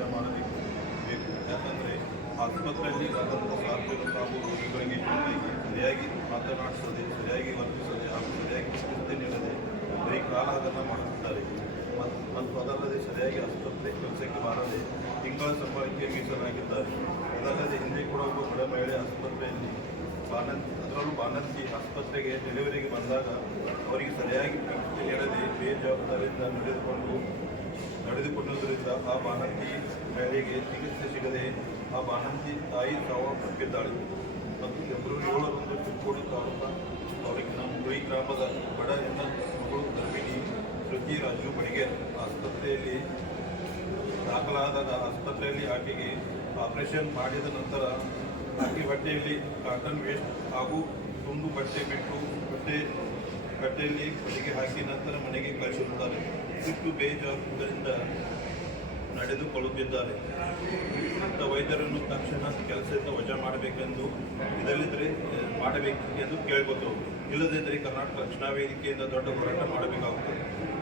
ವಜಾ ಮಾಡಬೇಕು ಬೇಕು ಯಾಕಂದರೆ ಆಸ್ಪತ್ರೆಯಲ್ಲಿ ಸಾರ್ವಜನಿಕ ಹಾಗೂ ರೋಗಿಗಳಿಗೆ ಸರಿಯಾಗಿ ಮಾತನಾಡಿಸದೆ, ಸರಿಯಾಗಿ ವರ್ತಿಸದೆ ಹಾಗೂ ಸರಿಯಾಗಿ ಚಿಕಿತ್ಸೆ ನೀಡದೆ ಬರೀ ಕಾಲಹರಣ ಮಾಡುತ್ತಿದ್ದಾರೆ. ಮತ್ತು ಮತ್ತು ಅದಲ್ಲದೆ ಸರಿಯಾಗಿ ಆಸ್ಪತ್ರೆ ಕೆಲಸಕ್ಕೆ ಬಾರದೆ ತಿಂಗಳ ಸಂಬಳಕ್ಕೆ ಮೀಸಲಾಗಿದ್ದಾರೆ. ಅದಲ್ಲದೆ ಹಿಂದೆ ಕೂಡ ಒಬ್ಬ ಬಡ ಮಹಿಳೆ ಆಸ್ಪತ್ರೆಯಲ್ಲಿ ಬಾಣಂತಿ, ಅದರಲ್ಲೂ ಬಾಣಂತಿ ಆಸ್ಪತ್ರೆಗೆ ಡೆಲಿವರಿಗೆ ಬಂದಾಗ ಅವರಿಗೆ ಸರಿಯಾಗಿ ಚಿಕಿತ್ಸೆ ನೀಡದೆ ಬೇಜವಾಬ್ದಾರಿಯಿಂದ ನಡೆದುಕೊಂಡು ಆ ಬಾಣಂತಿ ಮಹಿಳೆಗೆ ಚಿಕಿತ್ಸೆ ಸಿಗದೆ ಆ ಬಾಣಂತಿ ತಾಯಿ ಸಾವನ್ನಪ್ಪಿದ್ದಾಳೆ ಮತ್ತು ಫೆಬ್ರವರಿ ಏಳರಂದು ಚಿಕ್ಕೋಡಿ ತಾಲೂಕು ಅವರಿಗೆ ನಮ್ಮ ಗುಳಿ ಗ್ರಾಮದ ಬಡ ಎನ್ನ ಮಗಳು ಗರ್ಭಿಣಿ ಪ್ರತಿ ರಾಜು ಬಡಿಗೆ ಆಸ್ಪತ್ರೆಯಲ್ಲಿ ದಾಖಲಾದಾಗ ಆಸ್ಪತ್ರೆಯಲ್ಲಿ ಆಕೆಗೆ ಆಪರೇಷನ್ ಮಾಡಿದ ನಂತರ ಆಕೆ ಬಟ್ಟೆಯಲ್ಲಿ ಕಾಟನ್ ವೇಸ್ಟ್ ಹಾಗೂ ತುಂಡು ಬಟ್ಟೆ ಬಿಟ್ಟು ಬಟ್ಟೆ ಬಟ್ಟೆಯಲ್ಲಿ ಮನೆಗೆ ಹಾಕಿ ನಂತರ ಮನೆಗೆ ಕಳಿಸಿರುತ್ತಾರೆ ಬಿಟ್ಟು ಬೇಜವಾಬ್ದಾರಿಯಿಂದ ನಡೆದುಕೊಳ್ಳುತ್ತಿದ್ದಾರೆ ಅಂತ ವೈದ್ಯರನ್ನು ತಕ್ಷಣ ಕೆಲಸದಿಂದ ವಜಾ ಮಾಡಬೇಕೆಂದು ಇದಲ್ಲಿದ್ದರೆ ಮಾಡಬೇಕು ಮಾಡಬೇಕೆಂದು ಕೇಳ್ಬೋದು. ಇಲ್ಲದಿದ್ದರೆ ಕರ್ನಾಟಕ ರಕ್ಷಣಾ ವೇದಿಕೆಯಿಂದ ದೊಡ್ಡ ಹೋರಾಟ ಮಾಡಬೇಕಾಗುತ್ತದೆ.